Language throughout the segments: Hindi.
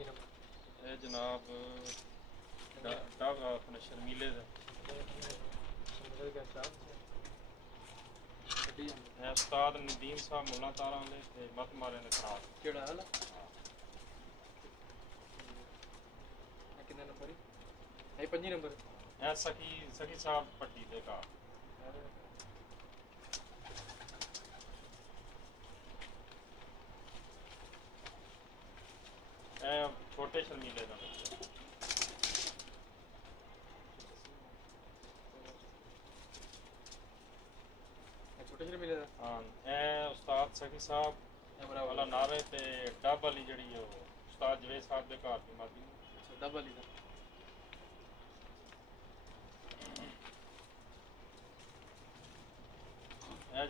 जनाब अपने शर्मीले उस्ताद नदीम साहब मुल्ला तारा ने मत मारे ने खराब केड़ा है कितने नंबर है 5 नंबर है सखी साहब पट्टी दे का छोटे शर्मीले का छोटे शर्मीले का हाँ उस्ताद सखी साहब वाला नारे ते डब वाली जड़ी उस्ताद जवेद साहब दे घर दी मादी डब वाली दा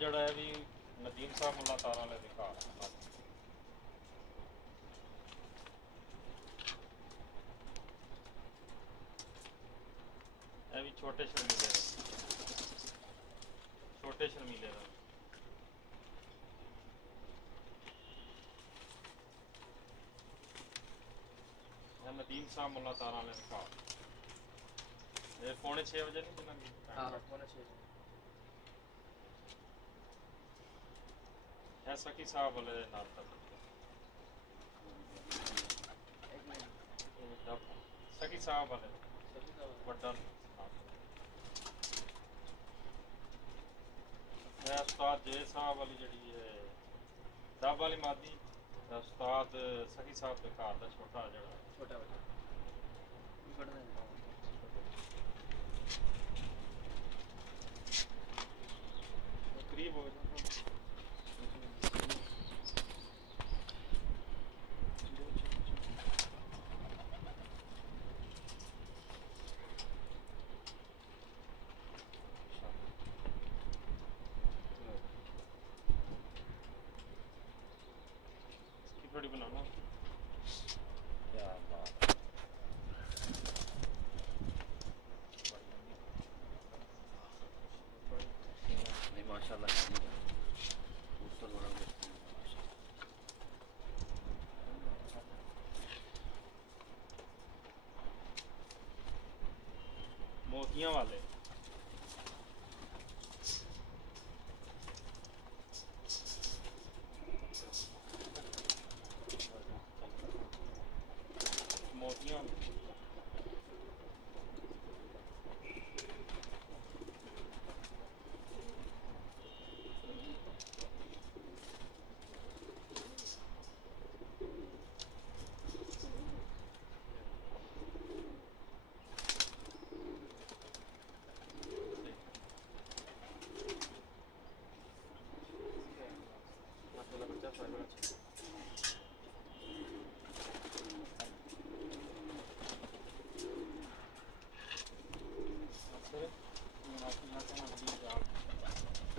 जड़ा है भी नदीम साहब मुल्ला तारा ले दे घर भी छोटे शर्मीले नदीम साहब मुल्ला तारा ने दिखा 5:45 बजे नहीं चलेंगे हाँ 5:45 ऐसा की साहब वाले नाम तक सकी साहब वाले बड़ा उस्ताद जय साहब वाली जड़ी है डब वाली मादी उस्ताद सखी साहब के घर का छोटा जड़ा छोटा करीब हो बड़ी बनाना क्या बात नहीं माशाल्लाह ऊपर बड़ा मोतियां वाले मोतियां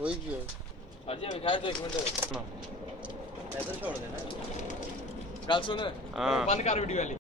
वही भी है अजी मैं खैर तो 1 मिनट ऐसा छोड़ देना गल सुन बंद कर वीडियो वाली